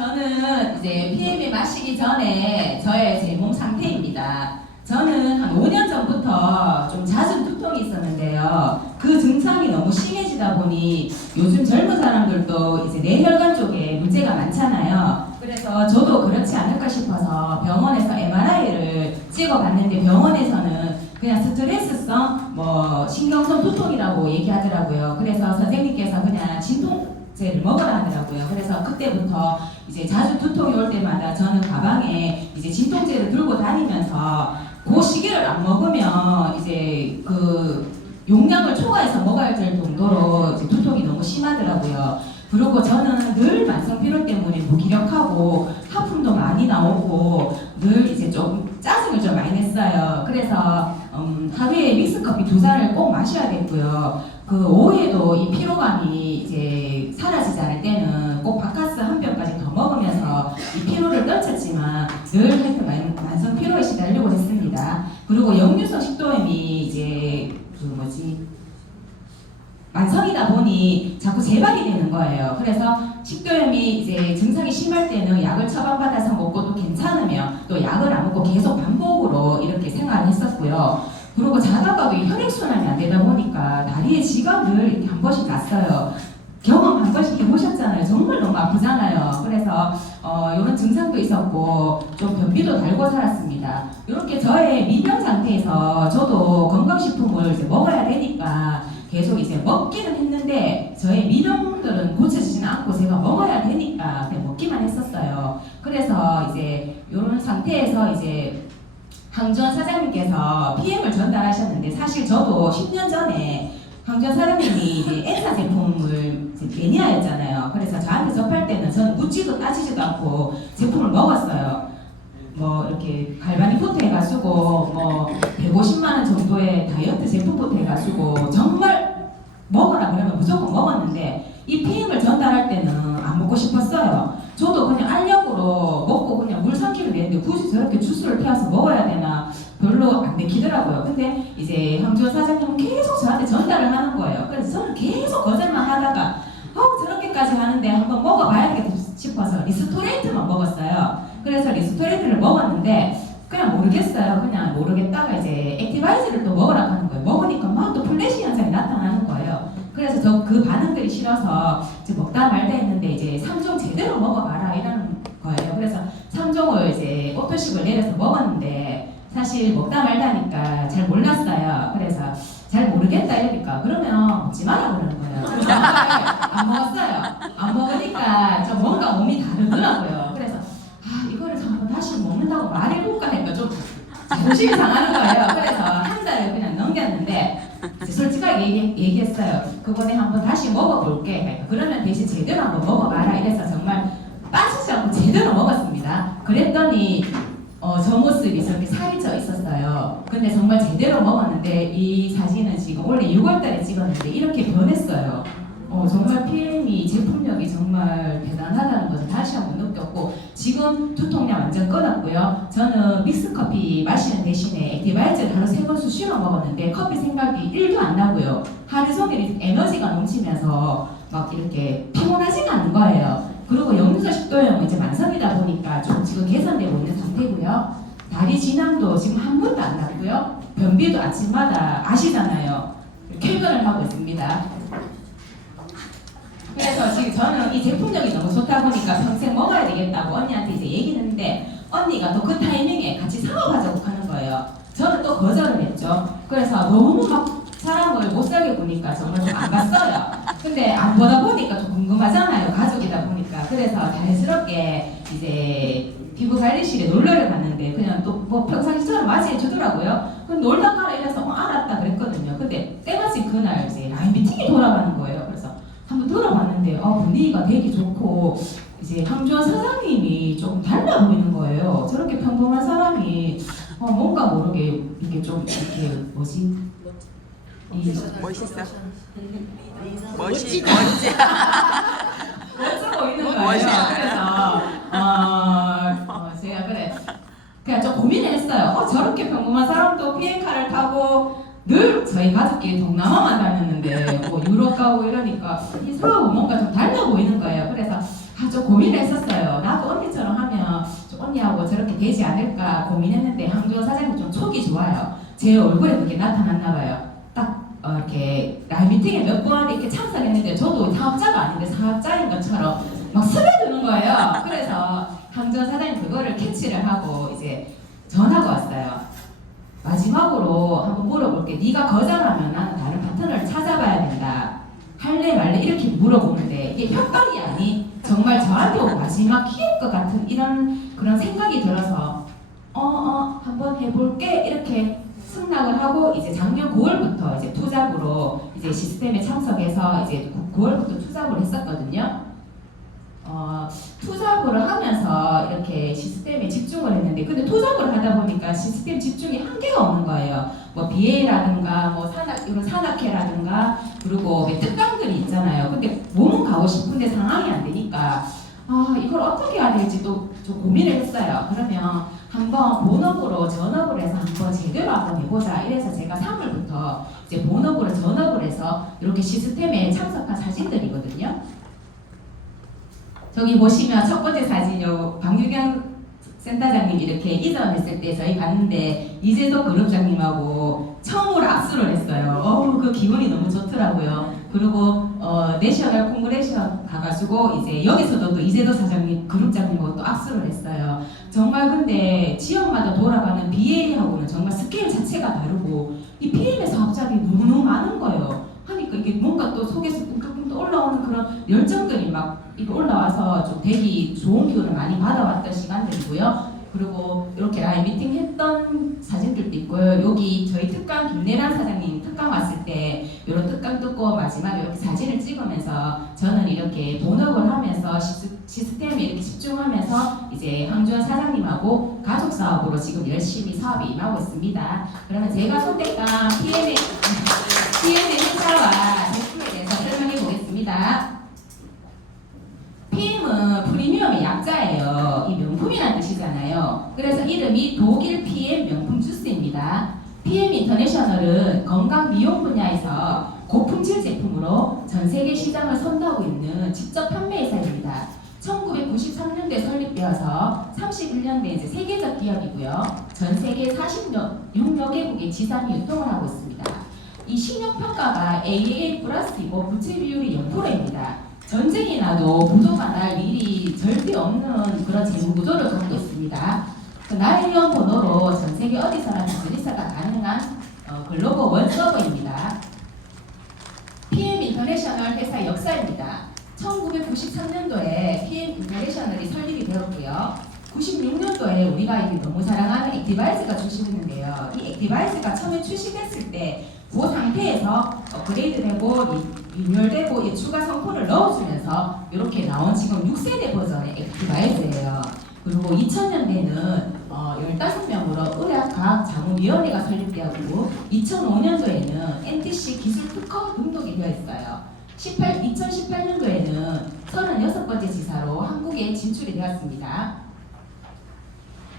저는 이제 PM이 마시기 전에 저의 제 몸 상태입니다. 저는 한 5년 전부터 좀 잦은 두통이 있었는데요. 그 증상이 너무 심해지다 보니 요즘 젊은 사람들도 이제 뇌혈관 쪽에 문제가 많잖아요. 그래서 저도 그렇지 않을까 싶어서 병원에서 MRI를 찍어봤는데 병원에서는 그냥 스트레스성 신경성 두통이라고 얘기하더라고요. 그래서 선생님께서 그냥 진통제를 먹으라 하더라고요. 그래서 그때부터 이제 자주 두통이 올 때마다 저는 가방에 이제 진통제를 들고 다니면서 그 시기를 안 먹으면 이제 그 용량을 초과해서 먹어야 될 정도로 이제 두통이 너무 심하더라고요. 그리고 저는 늘 만성 피로 때문에 무기력하고 하품도 많이 나오고 늘 이제 좀 짜증을 좀 많이 냈어요. 그래서 하루에 믹스커피 2잔을 꼭 마셔야겠고요. 그 오후에도 이 피로감이 이제 사라지지 않을 때는 꼭 바카스 한 병까지 더 먹으면서 이 피로를 떨쳤지만 늘 하여튼 만성 피로에 시달리고 했습니다. 그리고 역류성 식도염이 이제 만성이다 보니 자꾸 재발이 되는 거예요. 그래서 식도염이 이제 증상이 심할 때는 약을 처방받아서 먹고 또 괜찮으면 또 약을 안 먹고 계속 반복으로 이렇게 생활을 했었고요. 그리고 자다가도 혈액순환이 안 되다 보니까 다리에 지각을 이렇게 한 번씩 났어요. 경험 한 번씩 해보셨잖아요. 정말 너무 아프잖아요. 그래서 이런 증상도 있었고 좀 변비도 달고 살았습니다. 이렇게 저의 미병 상태에서 저도 건강식품을 이제 먹어야 되니까 계속 이제 먹기는 했는데 저의 미병들은 고쳐지지는 않고 제가 먹어야 되니까 그냥 먹기만 했었어요. 그래서 이제 이런 상태에서 이제 황주원 사장님께서 PM을 전달하셨는데 사실 저도 10년 전에 황주원 사장님이 이제 엔사 제품을 매니아였잖아요. 그래서 저한테 접할 때는 저는 묻지도 따지지도 않고 제품을 먹었어요. 이렇게 갈바닉부터 해가지고 150만 원 정도의 다이어트 제품부터 해가지고 정말 먹어라 그러면 무조건 먹었는데 이 PM을 전달할 때는 안 먹고 싶었어요. 저도 그냥 알약으로 먹고 그냥 물 삼키면 되는데 굳이 저렇게 주스를 태워서 먹어야 되나 별로 안 내키더라고요. 근데 이제 황주원 사장님은 계속 저한테 전달을 하는 거예요. 그래서 저는 계속 거절만 하다가 저렇게까지 하는데 한번 먹어봐야겠다 싶어서 리스토레이트만 먹었어요. 그래서 리스토레이트를 먹었는데 그냥 모르겠어요. 그냥 모르겠다가 이제 액티바이즈를 또 먹으라고 하는 거예요. 먹으니까 막 또 플래시 현상이 나타나는 거예요. 그래서 저 그 반응들이 싫어서 이제 먹다 말다 했는데 이제 3종 제대로 먹어봐라 이러는 거예요. 그래서 3종을 이제 오토식을 내려서 먹었는데 사실 먹다 말다니까 잘 몰랐어요. 그래서 잘 모르겠다 이러니까 그러면 먹지 마라 그러는 거예요. 그래서 안 먹었어요. 안 먹으니까 저 뭔가 몸이 다르더라고요. 그래서 이거를 한번 다시 먹는다고 말해볼까 하니까 좀 자존심이 상하는 거예요. 그래서 한 달을 그냥 넘겼는데 솔직하게 얘기했어요. 그번에 한번 다시 먹어볼게. 그러면 대신 제대로 한번 먹어봐라. 이래서 정말 빠지지 않고 제대로 먹었습니다. 그랬더니 저 모습이 저렇게 살이 쪄 있었어요. 근데 정말 제대로 먹었는데 이 사진은 지금 원래 6월달에 찍었는데 이렇게 변했어요. 정말 PM이 제품력이 정말 대단하다는 것을 다시 한번 느꼈고 지금 두통량 완전 끊었고요. 저는 믹스커피 마시는 대신에 액티바이즈를 하루 3번 수시로 먹었는데 커피 생각이 1도 안 나고요. 하루 종일 에너지가 넘치면서 막 이렇게 피곤하지가 않은 거예요. 그리고 역류성 식도염은 이제 만성이다 보니까 좀 지금 개선되고 있는 상태고요. 다리 진앙도 지금 한 번도 안 났고요. 변비도 아침마다 아시잖아요. 쾌변을 하고 있습니다. 그래서 지금 저는 이 제품력이 너무 좋다 보니까 평생 먹어야 되겠다고 언니한테 이제 얘기를 했는데 언니가 또 그 타이밍에 같이 사업하자고 하는 거예요. 저는 또 거절을 했죠. 그래서 너무 막 사람을 못 살게 보니까 정말 좀 안 갔어요. 근데 안 보다 보니까 좀 궁금하잖아요. 가족이다 보니까. 그래서 자연스럽게 이제 피부관리실에 놀러를 갔는데 그냥 또 평상시처럼 맞이해 주더라고요. 그럼 놀다 가라 이래서 알았다 그랬거든요. 근데 때마침 그날 이제 라인 미팅이 돌아가는 거예요. 그래서 한번 들어봤는데 분위기가 되게 좋고 이제 황주원 사장님이 조금 달라 보이는 거예요. 저렇게 평범한 사람이 뭔가 모르게 이렇게 좀 이렇게 멋있어. 멋져 보이는 거예요. 그래서 제가 그냥 좀 고민을 했어요. 저렇게 평범한 사람도 비행카를 타고 늘 저희 가족끼리 동남아만 다녔는데 유럽 가고 이러니까 이 사람은 뭔가 좀 달라 보이는 거예요. 그래서 좀 고민을 했었어요. 나도 언니처럼 하면 좀 언니하고 저렇게 되지 않을까 고민했는데 항조 사장님 좀 촉이 좋아요. 제 얼굴에 그게 나타났나 봐요. 딱 이렇게 라인 미팅에 몇 번 이렇게 참석했는데 저도 사업자가 아닌데 사업자인 것처럼 막 스며드는 거예요. 그래서 항조 사장님 그거를 캐치를 하고 이제 전화가 왔어요. 마지막으로 한번 물어볼게. 네가 거절하면 나는 다른 파트너를 찾아봐야 된다. 할래 말래 이렇게 물어보는데 이게 협박이 아니 정말 저한테 온 마지막 기회일 것 같은 이런 그런 생각이 들어서 한번 해볼게 이렇게 승낙을 하고 이제 작년 9월부터 이제 투잡으로 이제 시스템에 참석해서 이제 9월부터 투잡을 했었거든요. 투잡을 하면서 이렇게 시스템에 집중을 했는데 근데 투잡을 하다 보니까 시스템 집중이 한계가 없는 거예요. 뭐 BA라든가 뭐 이런 산악회라든가 그리고 특강들이 있잖아요. 근데 몸은 가고 싶은데 상황이 안 되니까 이걸 어떻게 해야 될지 또 좀 고민을 했어요. 그러면 한번 본업으로 전업을 해서 한번 제대로 한번 해보자. 이래서 제가 3월부터 이제 본업으로 전업을 해서 이렇게 시스템에 참석한 사진들이거든요. 저기 보시면 첫 번째 사진요. 박유경 센터장님 이렇게 이전했을 때 저희 갔는데 이재도 그룹장님하고 처음으로 악수를 했어요. 그 기분이 너무 좋더라고요. 그리고 내셔널 콩그레션 가가지고 이제 여기서도 또 이재도 사장님 그룹장님하고 또 악수를 했어요. 정말 근데 지역마다 돌아가는 BA하고는 정말 스케일 자체가 다르고 이 PM의 사업자들이 너무너무 많은 거예요. 하니까 이게 뭔가 또 속에서 뿜뿜 올라오는 그런 열정들이 막 이거 올라와서 좀 되게 좋은 기운을 많이 받아왔던 시간들이고요. 그리고 이렇게 라인 미팅 했던 사진들도 있고요. 여기 저희 특강 김내란 사장님 특강 왔을 때 이런 특강 듣고 마지막에 이렇게 사진을 찍으면서 저는 이렇게 본업을 하면서 시스템에 이렇게 집중하면서 이제 황주원 사장님하고 가족 사업으로 지금 열심히 사업에 임하고 있습니다. 그러면 제가 선택한 PM의 회사와 제품에 대해서 설명해 보겠습니다. PM은 프리미엄의 약자예요. 이 명품이라는 뜻이잖아요. 그래서 이름이 독일 PM 명품 주스입니다. PM 인터내셔널은 건강 미용 분야에서 고품질 제품으로 전 세계 시장을 선도하고 있는 직접 판매 회사입니다. 1993년도에 설립되어서 31년 된 세계적 기업이고요. 전 세계 46여 개국의 지산이 유통을 하고 있습니다. 이 신용평가가 AAA 플러스이고 부채 비율이 0%입니다. 전쟁이 나도 부도가 날 일이 절대 없는 그런 재무 구조를 갖고 있습니다. 그 나일론 번호로 전 세계 어디서나 비즈니스가 가능한 글로벌 원서버입니다. PM 인터내셔널 회사 역사입니다. 1993년도에 PM 인터내셔널이 설립이 되었고요. 96년도에 우리가 이제 너무 사랑하는 액티바이즈가 출시했는데요. 이 액티바이즈가 처음에 출시됐을 때 그 상태에서 업그레이드되고 리뉴얼되고 추가 성분을 넣어주면서 이렇게 나온 지금 6세대 버전의 액티바이즈예요. 그리고 2000년대는 15명으로 의학과학자문위원회가 설립되었고 2005년도에는 NTC 기술 특허 등록이 되어 있어요. 2018년도에는 36번째 지사로 한국에 진출이 되었습니다.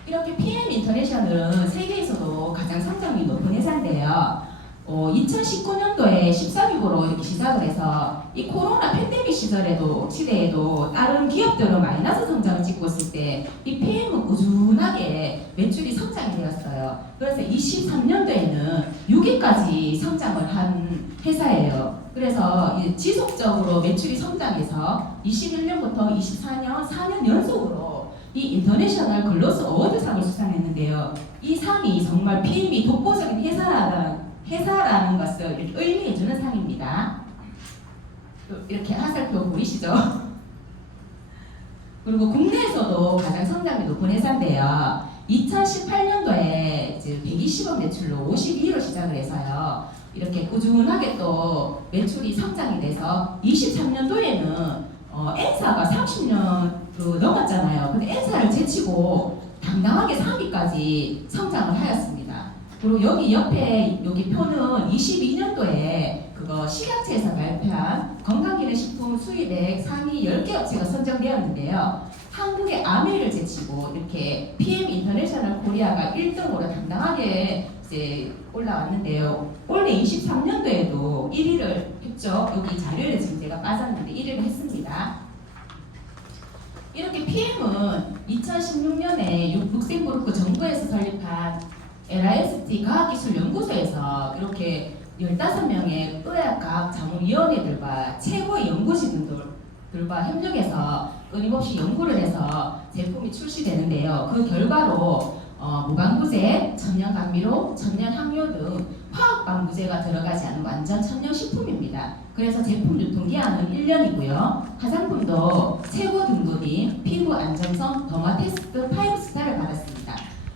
이렇게 PM 인터내셔널은 세계에서도 가장 성장률이 높은 회사인데요. 2019년도에 13위로 이렇게 시작을 해서 이 코로나 팬데믹 시대에도 다른 기업들은 마이너스 성장을 찍고 있을 때 이 PM은 꾸준하게 매출이 성장이 되었어요. 그래서 23년도에는 6위까지 성장을 한 회사예요. 그래서 지속적으로 매출이 성장해서 21년부터 24년 4년 연속으로 이 인터내셔널 글로스 어워드상을 수상했는데요. 이 상이 정말 PM이 독보적인 회사라는 것을 이렇게 의미해주는 상입니다. 이렇게 화살표 보이시죠? 그리고 국내에서도 가장 성장이 높은 회사인데요. 2018년도에 120억 매출로 52위로 시작을 해서요. 이렇게 꾸준하게 또 매출이 성장이 돼서 23년도에는 N사가 30년 넘었잖아요. 근데 N사를 제치고 당당하게 3위까지 성장을 하였습니다. 그리고 여기 옆에 여기 표는 22년도에 그거 식약처에서 발표한 건강기능식품 수입액 상위 10개 업체가 선정되었는데요. 한국의 아메를 제치고 이렇게 PM 인터내셔널 코리아가 1등으로 당당하게 이제 올라왔는데요. 올해 23년도에도 1위를 했죠. 여기 자료에 지금 제가 빠졌는데 1위를 했습니다. 이렇게 PM은 2016년에 룩셈부르크 정부에서 설립한 LIST 과학기술연구소에서 이렇게 15명의 의학과학자문위원회들과 최고의 연구진들과 협력해서 끊임없이 연구를 해서 제품이 출시되는데요. 그 결과로 무방부제, 천연감미료, 천연향료 등 화학방부제가 들어가지 않은 완전 천연식품입니다. 그래서 제품 유통기한은 1년이고요. 화장품도 최고 등급인 피부 안정성 더마테스트 5스타를 받았습니다.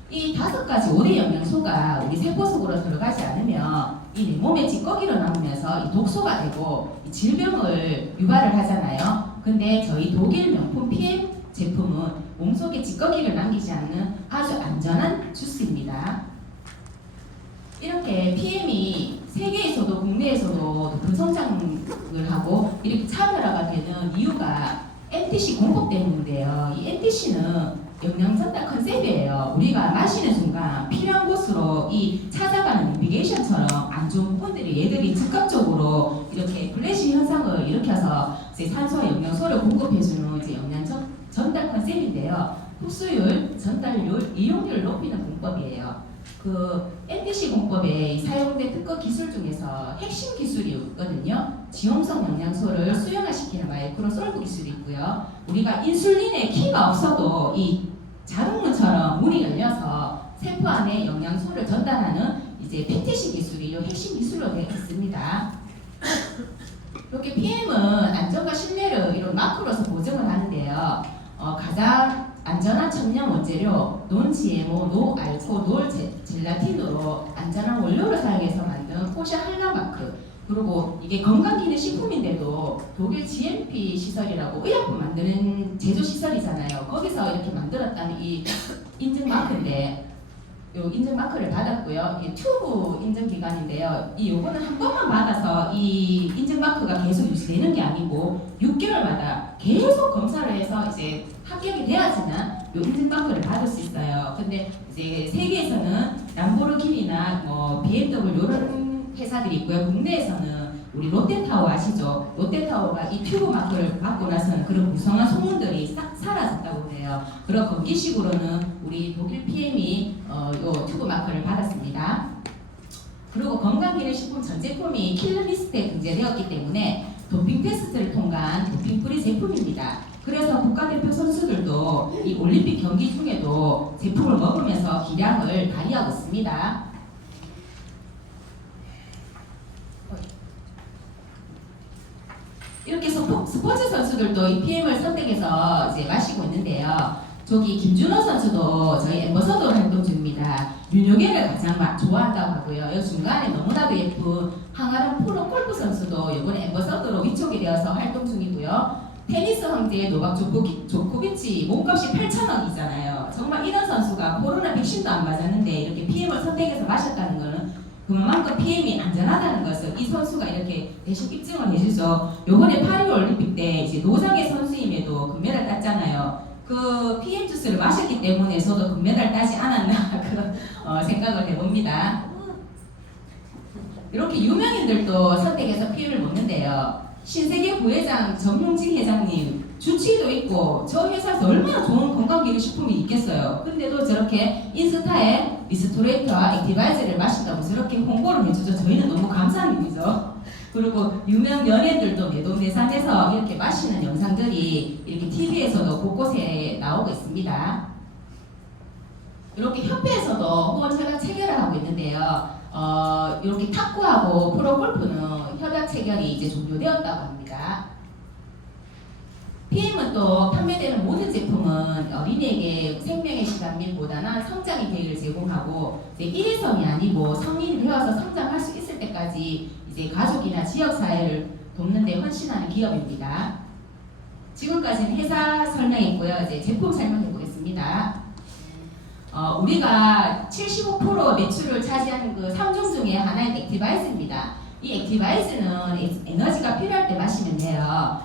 이 5가지 5대 영양소가 우리 세포 속으로 들어가지 않으면 이 내 몸에 찌꺼기로 남으면서 이 독소가 되고 이 질병을 유발을 하잖아요. 근데 저희 독일 명품 PM 제품은 몸속에 찌꺼기를 남기지 않는 아주 안전한 주스입니다. 이렇게 PM이 세계에서도 국내에서도 높은 성장을 하고 이렇게 차별화가 되는 이유가 NTC 공법 때문인데요. 이 NTC는 영양 전달 컨셉이에요. 우리가 마시는 순간 필요한 곳으로 이 찾아가는 내비게이션처럼 안 좋은 부분들이 얘들이 즉각적으로 이렇게 플래시 현상을 일으켜서 이제 산소와 영양소를 공급해주는 이제 영양 전달 컨셉인데요. 흡수율, 전달률, 이용률을 높이는 공법이에요. 그 NTC 공법에 사용된 특허 기술 중에서 핵심 기술이 있거든요. 지용성 영양소를 수용화시키는 마이크로솔브 기술이 있고요. 우리가 인슐린에 키가 없어도 이 자동문처럼 문이 열려서 세포 안에 영양소를 전달하는 이제 PTC 기술이 이 핵심 기술로 되어 있습니다. 이렇게 PM은 안전과 신뢰를 이런 마크로서 보증을 하는데요. 가장 안전한 천연 원재료, 논-GMO, 노알코, 놀-젤라틴으로 안전한 원료를 사용해서 만든 포샤 할라마크, 그리고 이게 건강기능식품인데도 독일 GMP 시설이라고 의약품 만드는 제조 시설이잖아요. 거기서 이렇게 만들었다는 이 인증 마크인데, 요 인증 마크를 받았고요. 이게 튜브 인증 기간인데요. 이 요거는 한 번만 받아서 이 인증 마크가 계속 유지되는 게 아니고 6개월마다 계속 검사를 해서 이제 합격이 돼야지만 요 인증 마크를 받을 수 있어요. 근데 이제 세계에서는 람보르기니나 BMW 이런 회사들이 있고요. 국내에서는 우리 롯데타워 아시죠? 롯데타워가 이 튜브 마크를 받고 나서는 그런 무성한 소문들이 싹 사라졌다고 해요. 그런 건기식으로는 우리 독일 PM이 요 튜브 마크를 받았습니다. 그리고 건강기능식품 전 제품이 킬러리스트에 등재되었기 때문에 도핑 테스트를 통과한 도핑프리 제품입니다. 그래서 국가대표 선수들도 이 올림픽 경기 중에도 제품을 먹으면서 기량을 발휘하고 있습니다. 이렇게 스포츠 선수들도 이 PM을 선택해서 이제 마시고 있는데요. 저기 김준호 선수도 저희 엠버서더 활동 중입니다. 윤여계를 가장 좋아한다고 하고요. 이 중간에 너무나도 예쁜 황아름 프로 골프 선수도 이번에 엠버서더로 위촉이 되어서 활동 중이고요. 테니스 황제 노박 조코비치 몸값이 8,000원이잖아요. 정말 이런 선수가 코로나 백신도 안 맞았는데 이렇게 PM을 선택해서 마셨다는 것은 그만큼 PM이 안전하다는 것을 이 선수가 이렇게 대신 입증을 해주죠. 요번에 파리 올림픽 때 이제 노장의 선수임에도 금메달 땄잖아요. 그 PM 주스를 마셨기 때문에 저도 금메달 따지 않았나 그런 생각을 해봅니다. 이렇게 유명인들도 선택해서 PM을 먹는데요. 신세계 부회장 정용진 회장님 주치의도 있고 저 회사에서 얼마나 좋은 건강기능식품이 있겠어요. 근데도 저렇게 인스타에 리스토레이트와 액티바이저를 마신다고 저렇게 홍보를 해주죠. 저희는 너무 감사한 일이죠. 그리고 유명 연예인들도 내돈내산해서 이렇게 마시는 영상들이 이렇게 TV에서도 곳곳에 나오고 있습니다. 이렇게 협회에서도 후원 협약 체결을 하고 있는데요. 이렇게 탁구하고 프로골프는 협약 체결이 이제 종료되었다고 합니다. PM은 또 판매되는 모든 제품은 어린이에게 생명의 시간 및 보다는 성장의 기회를 제공하고 이제 일회성이 아니고 성인이 되어서 성장할 수 있을 때까지 이제 가족이나 지역 사회를 돕는 데 헌신하는 기업입니다. 지금까지는 회사 설명했고요. 이제 제품 설명해 보겠습니다. 우리가 75% 매출을 차지하는 그 3종 중에 하나인 액티바이스입니다. 이 액티바이스는 에너지가 필요할 때 마시면 돼요.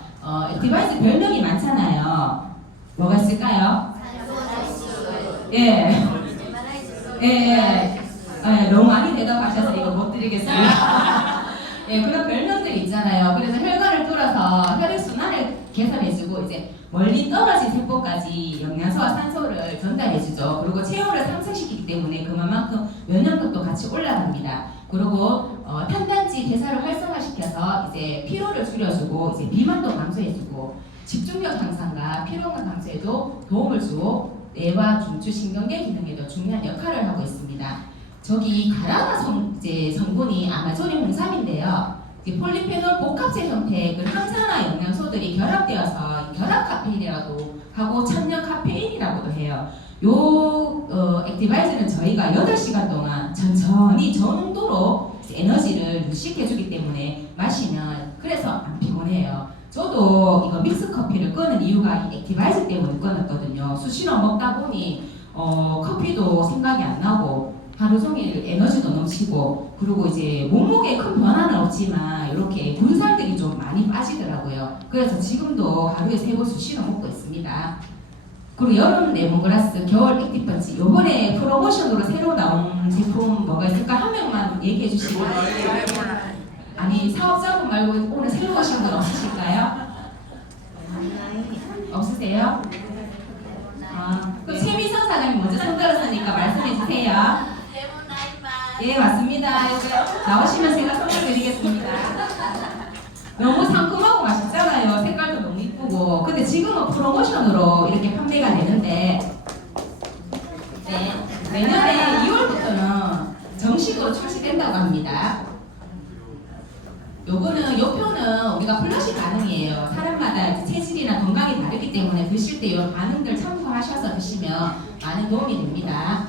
액티바이스 별명이 많잖아요. 뭐가 있을까요? 예. 너무 많이 대답하셔서 이거 못 드리겠습니다. 예, 그런 별명들이 있잖아요. 그래서 혈관을 뚫어서 혈액순환을 개선해주고 이제 멀리 떨어진 세포까지 영양소와 산소를 전달해주죠. 그리고 체온을 상승시키기 때문에 그만큼 면역력도 같이 올라갑니다. 그리고 탄단지 대사를 활성화시켜서 이제 피로를 줄여주고 이제 비만도 감소해주고 집중력 향상과 피로감 감소에도 도움을 주고 뇌와 중추 신경계 기능에도 중요한 역할을 하고 있습니다. 저기 가라나 성분이 아마존의 홍삼인데요. 폴리페놀 복합체 형태의 그 항산화 영양소들이 결합되어서 결합 카페인이라고 하고 천연 카페인이라고도 해요. 요 액티바이즈는 저희가 8시간 동안 천천히 저농도로 에너지를 유식해주기 때문에 마시면 그래서 안 피곤해요. 저도 이거 믹스 커피를 끊은 이유가 이 액티바이즈 때문에 끊었거든요. 수시로 먹다 보니 커피도 생각이 안 나고 하루 종일 에너지도 넘치고 그리고 이제 몸무게에 큰 변화는 없지만 이렇게 군살들이 좀 많이 빠지더라고요. 그래서 지금도 하루에 3번 수시로 먹고 있습니다. 그리고 여름 레몬그라스, 겨울 액티펀치 요번에 프로모션으로 새로 나온 제품 뭐가 있을까? 한 명만 얘기해 주시고 아니 사업자분 말고 오늘 새로 오신 분 없으실까요? 없으세요? 그럼 최미성 사장님 먼저 손 들었으니까 말씀해 주세요. 예, 맞습니다. 여기 나오시면 제가 선물 드리겠습니다. 너무 상큼하고 맛있잖아요. 색깔도 너무 이쁘고. 근데 지금은 프로모션으로 이렇게 판매가 되는데 네, 내년에 2월부터는 정식으로 출시된다고 합니다. 요거는 요 표는 우리가 플러시 반응이에요. 사람마다 이제 체질이나 건강이 다르기 때문에 드실 때 요 반응들 참고하셔서 드시면 많은 도움이 됩니다.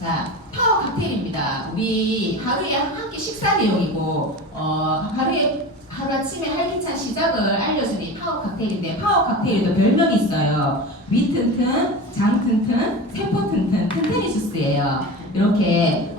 자, 파워 칵테일입니다. 우리 하루에 한 끼 식사 내용이고 하루 아침에 활기찬 시작을 알려주는 이 파워 칵테일인데 파워 칵테일도 별명이 있어요. 위 튼튼, 장 튼튼, 세포 튼튼, 튼튼이 주스예요. 이렇게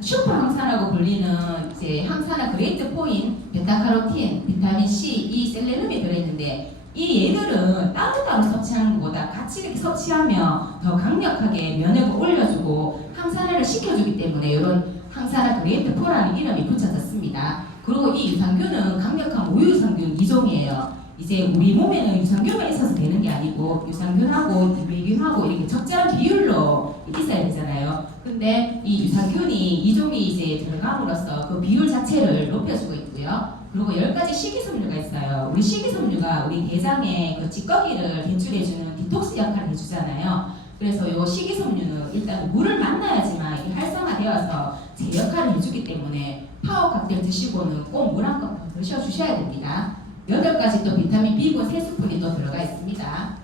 슈퍼 항산화라고 불리는 이제 항산화 그레이트 포인, 베타카로틴, 비타민 C, E, 셀레늄이 들어있는데 이 얘들은 따로따로 섭취하는 것보다 같이 이렇게 섭취하면 더 강력하게 면역을 올려주고 항산화를 시켜주기 때문에 이런 항산화 그레이트 포라는 이름이 붙여졌습니다. 그리고 이 유산균은 강력한 우유 유산균 2종이에요. 이제 우리 몸에는 유산균만 있어서 되는 게 아니고 유산균하고 유해균하고 이렇게 적절한 비율로 있어야 되잖아요. 근데 이 유산균이 2종이 이제 들어감으로써 그 비율 자체를 높여주고 있고요. 그리고 10가지 식이섬유가 있어요. 우리 식이섬유가 우리 대장의 그 찌꺼기를 배출해주는 디톡스 역할을 해주잖아요. 그래서 이 식이섬유는 일단 물을 만나야지만 이 활성화되어서 제 역할을 해주기 때문에 파워 칵테일 드시고는 꼭 물 한 컵 더 드셔주셔야 됩니다. 8가지 또 비타민 B군 3스푼이 또 들어가 있습니다.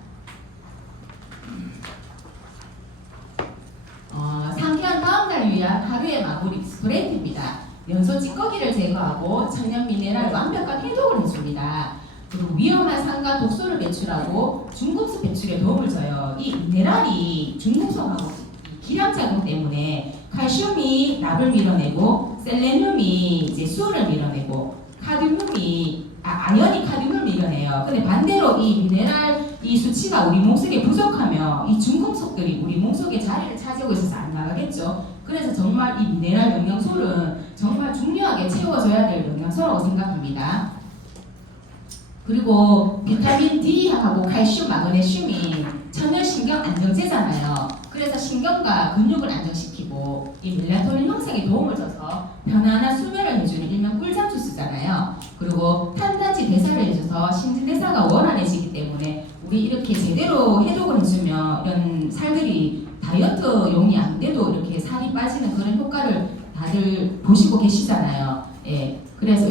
상쾌한 다음날 위한 하루의 마무리 스프레이트입니다. 연소 찌꺼기를 제거하고 천연 미네랄 완벽한 해독을 해줍니다. 그리고 위험한 산과 독소를 배출하고 중금속 배출에 도움을 줘요. 이 미네랄이 중금속하고 기량작용 때문에 칼슘이 납을 밀어내고 셀레늄이 이제 수를 밀어내고 아연이 카륨을 밀어내요. 근데 반대로 이 미네랄 이 수치가 우리 몸속에 부족하면 이 중금속들이 우리 몸속에 자리를 차지하고 있어서 안 나가겠죠. 그래서 정말 이 미네랄 영양소는 정말 중요하게 채워줘야 될 영양소라고 생각합니다. 그리고 비타민 D하고 칼슘, 마그네슘이 천연신경 안정제잖아요. 그래서 신경과 근육을 안정시키고 이 멜라토닌 형성에 도움을 줘서 편안한 수면을 해주는 일명 꿀잠 주스잖아요. 그리고 탄단지 대사를 해줘서 신진대사가 원활해지기 때문에 우리 이렇게 제대로 해독을 해주면 이런 살들이 다이어트용이 안 돼도 이렇게 살이 빠지는 그런 효과를 다들 보시고 계시잖아요. 예, 그래서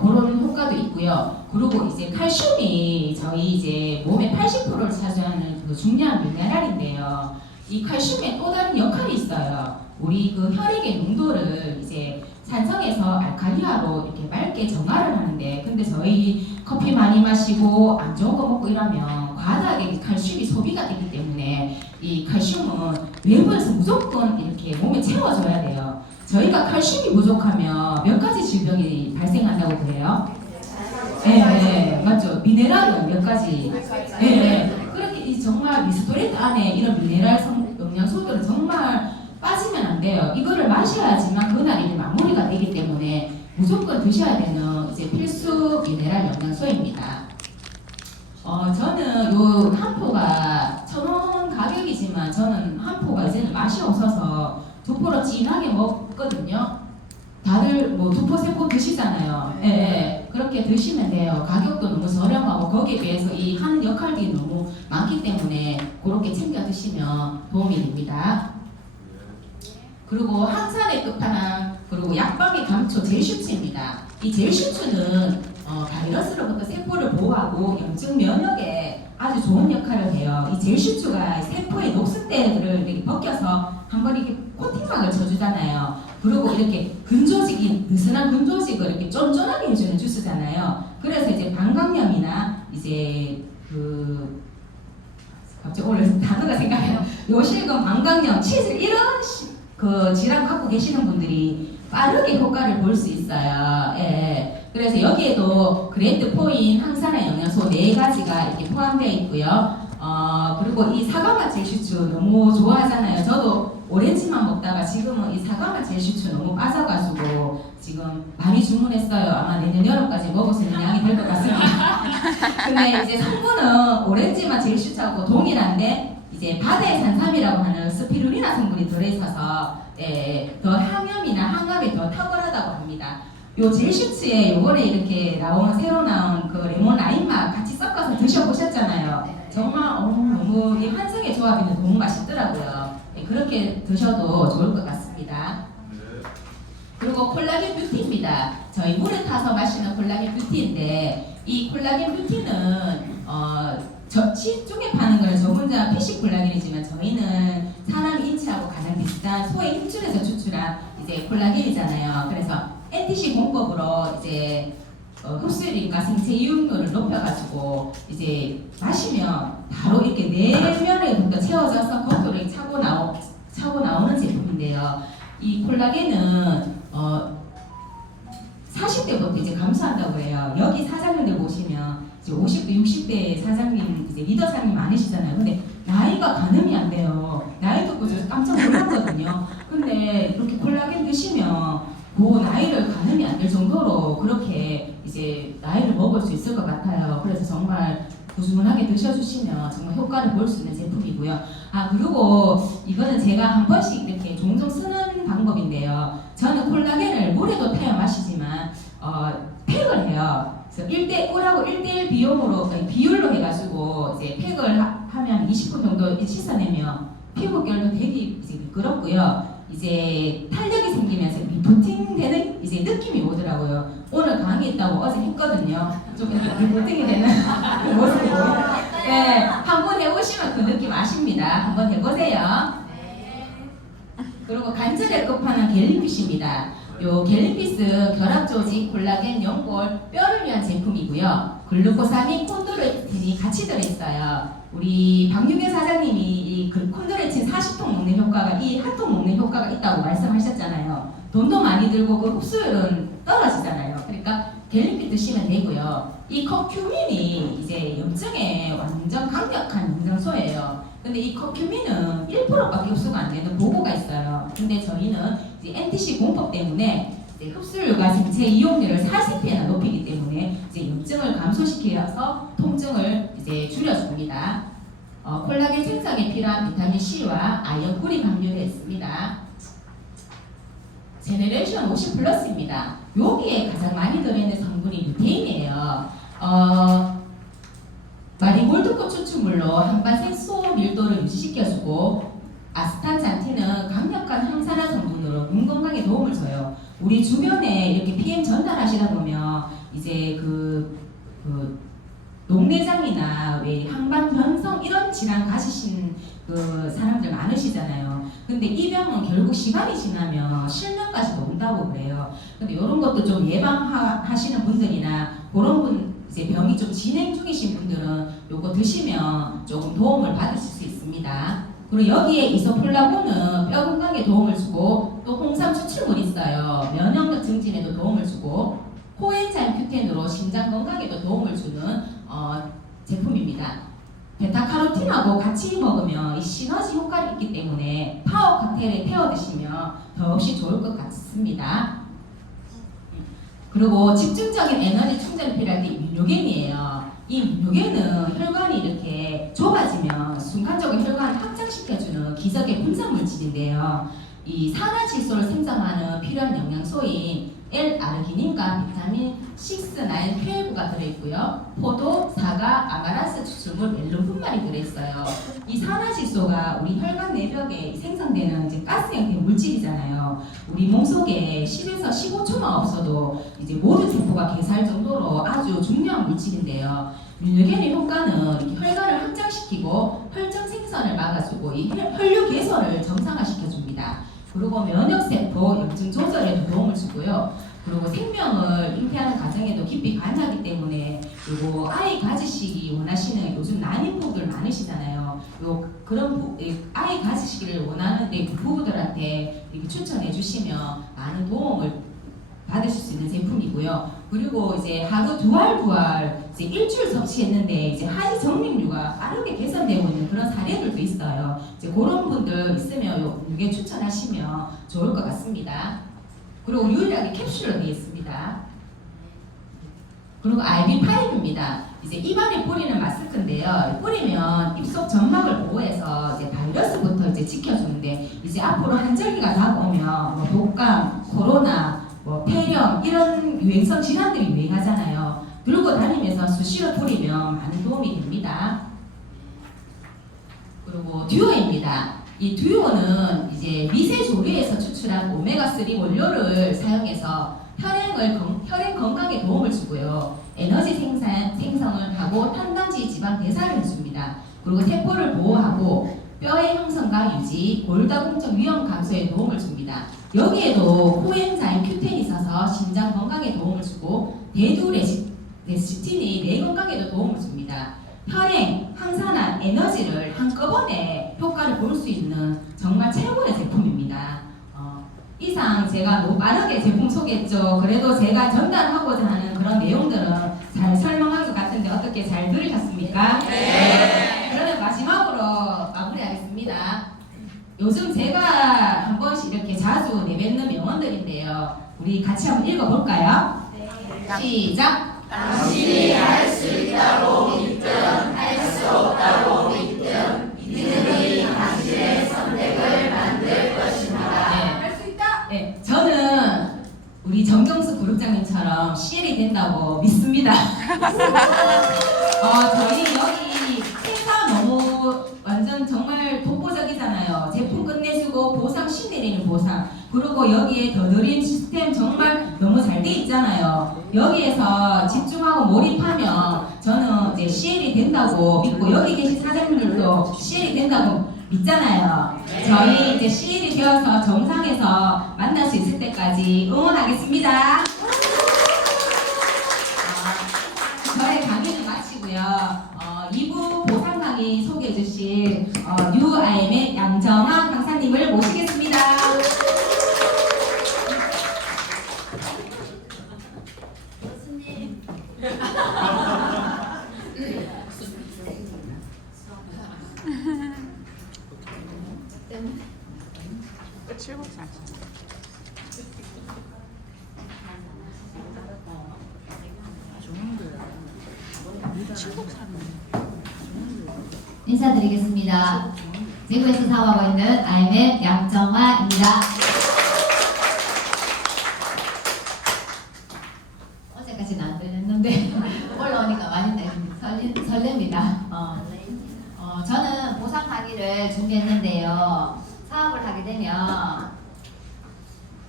그런 효과도 있고요. 그리고 이제 칼슘이 저희 이제 몸의 80%를 차지하는 그 중요한 미네랄인데요. 이 칼슘에 또 다른 역할이 있어요. 우리 그 혈액의 농도를 이제 산성에서 알칼리화로 이렇게 맑게 정화를 하는데, 근데 저희 커피 많이 마시고 안 좋은 거 먹고 이러면 과다하게 칼슘이 소비가 되기 때문에 이 칼슘은 외부에서 무조건 이렇게 몸에 채워줘야 돼요. 저희가 칼슘이 부족하면 몇 가지 질병이 발생한다고 그래요? 네, 맞죠. 미네랄은 몇 가지. 네, 그렇게 정말 리스토레이트 안에 이런 미네랄 영양소들은 정말 빠지면 안 돼요. 이거를 마셔야지만 그날이 마무리가 되기 때문에 무조건 드셔야 되는 이제 필수 미네랄 영양소입니다. 저는 요 한 포가 1,000원 가격이지만 저는 한 포가 이제는 맛이 없어서 두 포로 진하게 먹거든요. 다들 뭐 두 포, 세 포 드시잖아요. 예, 예. 그렇게 드시면 돼요. 가격도 너무 저렴하고 거기에 비해서 이 한 역할들이 너무 많기 때문에 그렇게 챙겨 드시면 도움이 됩니다. 그리고 항산의 끝판왕, 그리고 약방의 감초 젤슈츠입니다. 이 젤슈츠는 바이러스로부터 세포를 보호하고 염증 면역에 아주 좋은 역할을 해요. 이 젤슈츠가 세포의 녹슨대들을 이렇게 벗겨서 한번 이렇게 코팅막을 쳐주잖아요. 그리고 이렇게 근조직이 느슨한 근조직을 이렇게 쫀쫀하게 해주는 주스잖아요. 그래서 이제 방광염이나 이제 갑자기 오늘 단어가 생각해요. 요실금, 방광염, 치질 이런 그 질환 갖고 계시는 분들이 빠르게 효과를 볼 수 있어요. 예. 그래서 여기에도 그랜드 포인 항산화 영양소 4가지가 이렇게 포함되어 있고요. 그리고 이 사과맛 젤슈츠 너무 좋아하잖아요. 저도 오렌지만 먹다가 지금은 이 사과맛 젤슈츠 너무 빠져가지고 지금 많이 주문했어요. 아마 내년 여름까지 먹을 수 있는 양이 될 것 같습니다. 근데 이제 성분은 오렌지맛 젤슈츠하고 동일한데 이제 바다의 산삼이라고 하는 스피루리나 성분이 들어있어서 더 항염이나 항암에 더 탁월하다고 합니다. 요 젤슈츠에 요번에 이렇게 새로 나온 그 레몬 라임맛 같이 섞어서 드셔보셨잖아요. 정말 너무 이 환상의 조합이 너무 맛있더라고요. 그렇게 드셔도 좋을 것 같습니다. 그리고 콜라겐 뷰티입니다. 저희 물에 타서 마시는 콜라겐 뷰티인데 이 콜라겐 뷰티는 시중에 파는 거는 저 혼자 피식 콜라겐이지만 저희는 사람 인체하고 가장 비슷한 소의 힘줄에서 추출한 이제 콜라겐이잖아요. 그래서 NTC 공법으로 이제 흡수율과 생체 이용률을 높여가지고 이제 마시면 바로 이렇게 내면에부터 채워져서 겉으로 차고 나오는 제품인데요. 이 콜라겐은 40대부터 이제 감소한다고 해요. 여기 사장님들 보시면 이제 50대, 60대 사장님, 이제 리더사님 많으시잖아요. 근데 나이가 가늠이 안 돼요. 나이 듣고 저 깜짝 놀랐거든요. 근데 이렇게 콜라겐 드시면 그 나이를 가늠이 안 될 정도로 그렇게 이제 나이를 먹을 수 있을 것 같아요. 그래서 정말 꾸준하게 드셔주시면 정말 효과를 볼 수 있는 제품이고요. 그리고 이거는 제가 한 번씩 이렇게 종종 쓰는 방법인데요. 저는 콜라겐을 물에도 타여 마시지만 팩을 해요. 그래서 1대5라고 1대1 비율로 해가지고 이제 팩을 하면 20분 정도 씻어내면 피부결도 되게 이제 미끄럽고요. 이제 탄력이 생기면서 리프팅 되는 이제 느낌이 오더라고요. 오늘 강의했다고 어제 했거든요. 좀 리프팅이 되는 모습이고. 네, 한번 해보시면 그 느낌 아십니다. 한번 해보세요. 그리고 간절의 끝판왕 갤리피쉬입니다. 요 갤리피스 결합조직, 콜라겐, 연골, 뼈를 위한 제품이고요. 글루코사민, 콘드로이틴이 같이 들어있어요. 우리 박유계 사장님이 이 콘드로이틴 40통 먹는 효과가 이 한 통 먹는 효과가 있다고 말씀하셨잖아요. 돈도 많이 들고 그 흡수율은 떨어지잖아요. 그러니까 갤리피 드시면 되고요. 이 커큐민이 이제 염증에 완전 강력한 영양소예요. 근데 이 커큐민은 1%밖에 흡수가 안 되는 보고가 있어요. 근데 저희는 이제 NTC 공법 때문에 이제 흡수율과 생체 이용률을 40배나 높이기 때문에 이제 염증을 감소시켜서 통증을 이제 줄여줍니다. 콜라겐 생성에 필요한 비타민 C와 아연, 꿀이 함유되어 있습니다. 제네레이션 50 플러스입니다. 여기에 가장 많이 들어있는 성분이 루테인이에요. 마리골드꽃 추출물로 한반 색소 밀도를 유지시켜주고 아스탄잔틴은 강력한 항산화 성분으로 눈 건강에 도움을 줘요. 우리 주변에 이렇게 PM 전달하시다 보면 이제 녹내장이나 왜 항반 변성 이런 질환 가지신 그 사람들 많으시잖아요. 근데 이 병은 결국 시간이 지나면 실명까지도 온다고 그래요. 근데 이런 것도 좀 예방하시는 분들이나 그런 분 이제 병이 좀 진행 중이신 분들은 요거 드시면 조금 도움을 받으실 수 있습니다. 그리고 여기에 이소플라본은 뼈 건강에 도움을 주고 또 홍삼 추출물이 있어요. 면역력 증진에도 도움을 주고 코엔자임 Q10으로 심장 건강에도 도움을 주는 제품입니다. 베타카로틴하고 같이 먹으면 이 시너지 효과가 있기 때문에 파워 칵테일에 태워 드시면 더없이 좋을 것 같습니다. 그리고 집중적인 에너지 충전이 필요할 때 뮤뇨겐이에요. 이 묘개는 혈관이 이렇게 좁아지면 순간적으로 혈관을 확장시켜주는 기적의 분산 물질인데요. 이 산화질소를 생성하는 필요한 영양소인 L-아르기닌과 비타민 6, 9, 12가 들어있고요. 포도, 사과, 아마란스 추출물, 멜론분말이 들어있어요. 이 산화질소가 우리 혈관 내벽에 생성되는 이제 가스 형태의 물질이잖아요. 우리 몸속에 10에서 15초만 없어도 이제 모든 세포가 개사할 정도로 아주 중요한 물질인데요. 뮤노겐의 효과는 이렇게 혈관을 확장시키고 혈전 생성을 막아주고 이 혈류 개선을 정상화시켜줍니다. 그리고 면역세포 염증 조절에도 도움을 주고요. 그리고 생명을 잉태하는 과정에도 깊이 관여하기 때문에, 그리고 아이 가지시기 원하시는 요즘 난임부부들 많으시잖아요. 그런 아이 가지시기를 원하는데 그 부부들한테 이렇게 추천해 주시면 많은 도움을 받으실 수 있는 제품이고요. 그리고 이제 하루 2알 이제 일주일 섭취했는데 이제 하지 정맥류가 빠르게 개선되고 있는 그런 사례들도 있어요. 이제 그런 분들 있으면 이게 추천하시면 좋을 것 같습니다. 그리고 유일하게 캡슐로 되어 있습니다. 그리고 RB5입니다. 이제 입안에 뿌리는 마스크인데요. 뿌리면 입속 점막을 보호해서 이제 바이러스부터 이제 지켜주는데, 이제 앞으로 한절기가 다가오면 뭐 독감, 코로나, 뭐 폐렴 이런 유행성 질환들이 유행하잖아요. 들고 다니면서 수시로 뿌리면 많은 도움이 됩니다. 그리고 듀오입니다. 이 듀오는 이제 미세 조류에서 추출한 오메가3 원료를 사용해서 혈행 건강에 도움을 주고요. 에너지 생성을 하고 탄단지 지방 대사를 해줍니다. 그리고 세포를 보호하고 뼈의 형성과 유지, 골다공증 위험 감소에 도움을 줍니다. 여기에도 코엔자임 Q10이 있어서 심장 건강에 도움을 주고 대두 레시틴이 뇌 건강에도 도움을 줍니다. 혈행, 항산화, 에너지를 한꺼번에 효과를 볼 수 있는 정말 최고의 제품입니다. 이상 제가 너무 빠르게 제품 소개했죠. 그래도 제가 전달하고자 하는 그런 내용들은 잘 설명한 것 같은데 어떻게 잘 들으셨습니까? 네. 그러면 마지막으로 마무리하겠습니다. 요즘 제가 한 번씩 이렇게 자주 내뱉는 명언들인데요. 우리 같이 한번 읽어볼까요? 네. 시작! 당신이 할 수 있다고 믿든 할 수 없다고 믿든 믿음이 당신의 선택을 만들 것입니다. 할 수 있다! 네, 저는 우리 정경수 그룹장님처럼 CL이 된다고 믿습니다. 저희 여기 회사 너무 완전 정말 독보적이잖아요. 제품 끝내주고 보상 신내리는 보상, 그리고 여기에 더 느린 시스템 정말 너무 잘 돼 있잖아요. 여기에서 집중하고 몰입하면 저는 이제 CL이 된다고 믿고, 여기 계신 사장님들도 CL이 된다고 믿잖아요. 저희 이제 CL이 되어서 정상에서 만날 수 있을 때까지 응원하겠습니다. 저의 강의는 마치고요. 2부 보상 강의 소개해 주실 UIM의 양정아 강사님을 모시겠습니다. 교수님. 칠곡산. 인사드리겠습니다. 대구에서 사업하고 있는 IMF 양정화입니다. 어제까지는 안 들렸는데 올라오니까 많이 설렙니다. 저는 보상 강의를 준비했는데요. 사업을 하게 되면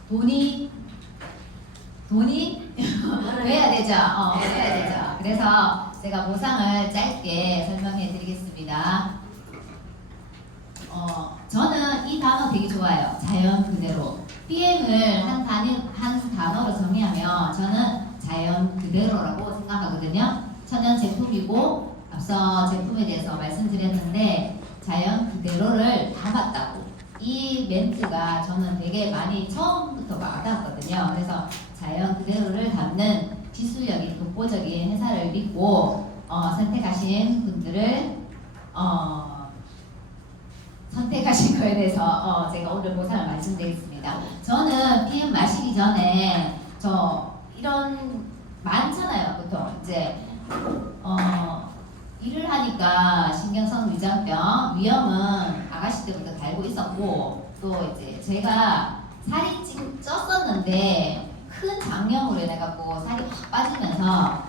돈이 돼야 되죠. 돼야 되죠. 그래서 제가 보상을 짧게 설명해 드리겠습니다. 저는 이 단어 되게 좋아요. 자연 그대로. PM을 한 단어로 정의하면 저는 자연 그대로라고 생각하거든요. 천연 제품이고, 앞서 제품에 대해서 말씀드렸는데 자연 그대로를 담았다고. 이 멘트가 저는 되게 많이 처음부터 와닿았거든요. 그래서 자연 그대로를 담는 기술력이 독보적인 회사를 믿고 선택하신 분들을 선택하신 거에 대해서 제가 오늘 보상을 말씀드리겠습니다. 저는 PM 마시기 전에 이런 많잖아요. 보통 이제 일을 하니까 신경성 위장병 위험은 아가씨 때부터 달고 있었고, 또 이제 제가 살이 쪘었는데 큰 장염으로 인해갖고 살이 확 빠지면서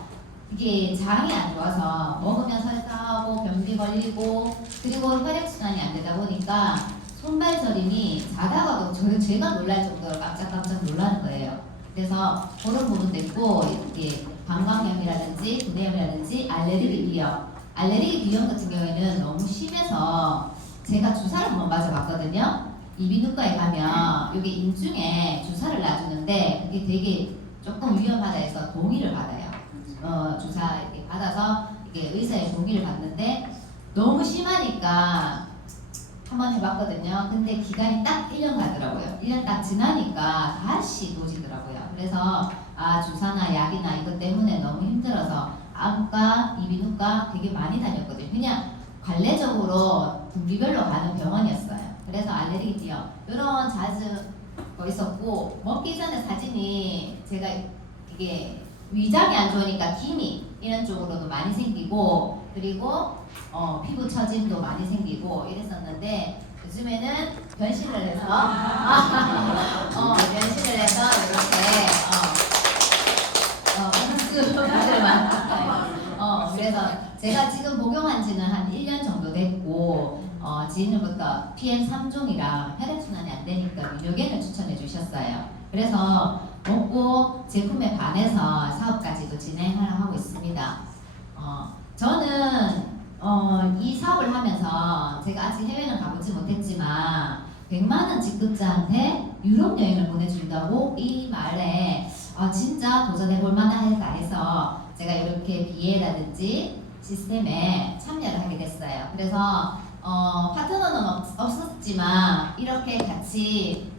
이게 장이 안 좋아서 먹으면 설사하고 변비 걸리고, 그리고 혈액순환이 안 되다 보니까 손발 저림이 자다가도 제가 놀랄 정도로 깜짝깜짝 놀라는 거예요. 그래서 그런 부분도 있고, 이게 방광염이라든지 구내염이라든지 알레르기 비염, 알레르기 비염 같은 경우에는 너무 심해서 제가 주사를 한번 맞아봤거든요. 이비인후과에 가면 여기 인중에 주사를 놔주는데 그게 되게 조금 위험하다 해서 동의를 받아요. 주사 이렇게 받아서 이게 의사의 동의를 받는데 너무 심하니까 한번 해봤거든요. 근데 기간이 딱 1년 가더라고요. 1년 딱 지나니까 다시 도지더라고요. 그래서 주사나 약이나 이것 때문에 너무 힘들어서 안과, 이비인후과 되게 많이 다녔거든요. 그냥 관례적으로 분기별로 가는 병원이었어요. 그래서 알레르기 비염 이런 자주 있었고, 먹기 전에 사진이 제가 이게 위장이 안 좋으니까 기미 이런 쪽으로도 많이 생기고, 그리고 피부 처짐도 많이 생기고 이랬었는데, 요즘에는 변신을 해서 변신을 해서 이렇게 음수를 만들어요. 그래서 제가 지금 복용한 지는 한 1년 정도 됐고, 지인으로부터 PM3종이랑 혈액순환이 안 되니까 미묘겐을 추천해 주셨어요. 그래서 먹고 제품에 반해서 사업까지도 진행을 하고 있습니다. 저는 이 사업을 하면서 제가 아직 해외는 가보지 못했지만 100만 원 직급자한테 유럽 여행을 보내준다고 이 말에 진짜 도전해볼 만하다 해서 제가 이렇게 비회라든지 시스템에 참여를 하게 됐어요. 그래서 파트너는 없었지만 이렇게 같이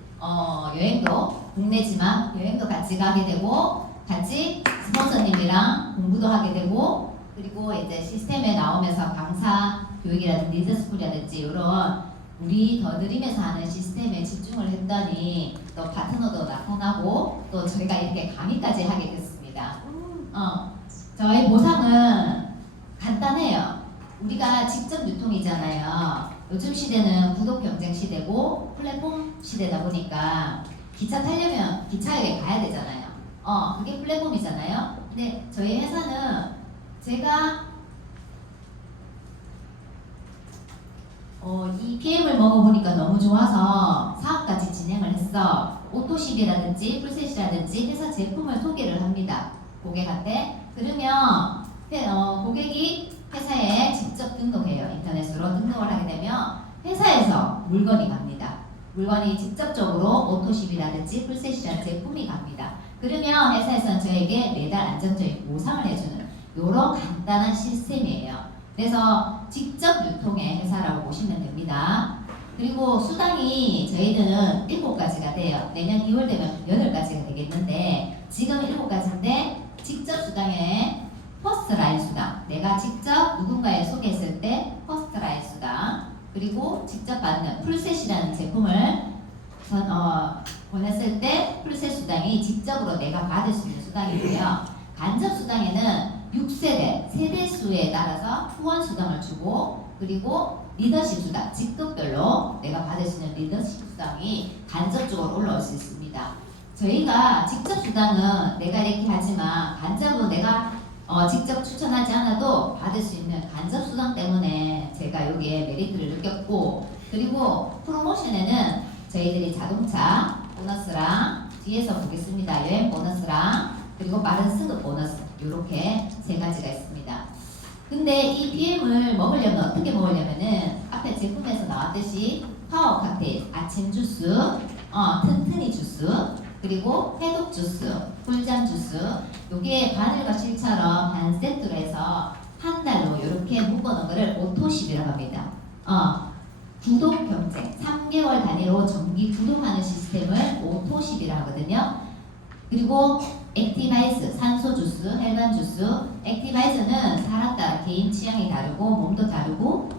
여행도 국내지만 여행도 같이 가게 되고, 같이 스폰서님이랑 공부도 하게 되고, 그리고 이제 시스템에 나오면서 강사 교육이라든지 리더스쿨이라든지 이런 우리 더 드림에서 하는 시스템에 집중을 했더니 또 파트너도 나타나고 또 저희가 이렇게 강의까지 하게 됐습니다. 저희 보상은 간단해요. 우리가 직접 유통이잖아요. 요즘 시대는 구독 경쟁 시대고 플랫폼 시대다 보니까 기차 타려면 기차역에 가야 되잖아요. 그게 플랫폼이잖아요. 근데 저희 회사는 제가 이 PM을 먹어보니까 너무 좋아서 사업까지 진행을 했어. 오토십이라든지 풀셋이라든지 회사 제품을 소개를 합니다. 고객한테. 그러면 고객이 회사에 직접 등록해요. 인터넷으로 등록을 하게 되면 회사에서 물건이 갑니다. 물건이 직접적으로 오토십이라든지 풀셋이라는 제품이 갑니다. 그러면 회사에서는 저에게 매달 안정적인 보상을 해주는 이런 간단한 시스템이에요. 그래서 직접 유통의 회사라고 보시면 됩니다. 그리고 수당이 저희들은 7가지가 돼요. 내년 2월 되면 8가지가 되겠는데 지금 7가지인데 직접 수당에 퍼스트 라인 수당, 내가 직접 누군가에 소개했을 때 퍼스트 라인 수당, 그리고 직접 받는 풀셋이라는 제품을 보냈을 때 풀셋 수당이 직접으로 내가 받을 수 있는 수당이고요. 간접 수당에는 6세대, 세대 수에 따라서 후원 수당을 주고, 그리고 리더십 수당, 직급별로 내가 받을 수 있는 리더십 수당이 간접적으로 올라올 수 있습니다. 저희가 직접 수당은 내가 이렇게 하지만 간접은 내가 직접 추천하지 않아도 받을 수 있는 간접 수당 때문에 제가 여기에 메리트를 느꼈고, 그리고 프로모션에는 저희들이 자동차 보너스랑 뒤에서 보겠습니다. 여행 보너스랑 그리고 빠른 승급 보너스 이렇게 3가지가 있습니다. 근데 이 BM을 먹으려면 어떻게 먹으려면은 앞에 제품에서 나왔듯이 파워 칵테일, 아침 주스, 튼튼이 주스, 그리고 해독 주스, 꿀잠 주스, 요게 바늘과 실처럼 반 세트로 해서 한 달로 이렇게 묶어놓은 거를 오토십이라고 합니다. 구독 경쟁, 3개월 단위로 정기 구독하는 시스템을 오토십이라고 하거든요. 그리고 액티바이즈, 산소 주스, 헬반 주스. 액티바이즈는 사람 따라 개인 취향이 다르고 몸도 다르고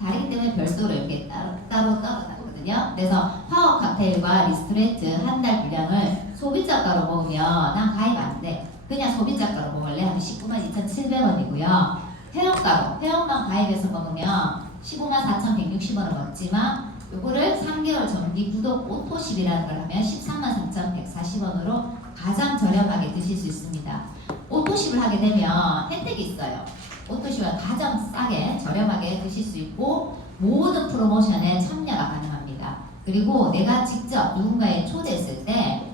다르기 때문에 별도로 이렇게 따로 다르거든요. 그래서 파워 칵테일과 리스트레트 한 달 분량을 소비자가로 먹으면 난 가입 안 돼. 그냥 소비자가로 먹을래 하면 192,2,700원이고요. 회원만 가입해서 먹으면 154,160원을 먹지만 요거를 3개월 정기 구독 오토십이라는 걸 하면 133,3,140원으로 가장 저렴하게 드실 수 있습니다. 오토십을 하게 되면 혜택이 있어요. 오토십은 가장 싸게 저렴하게 드실 수 있고 모든 프로모션에 참여가 가능합니다. 그리고 내가 직접 누군가에 초대했을 때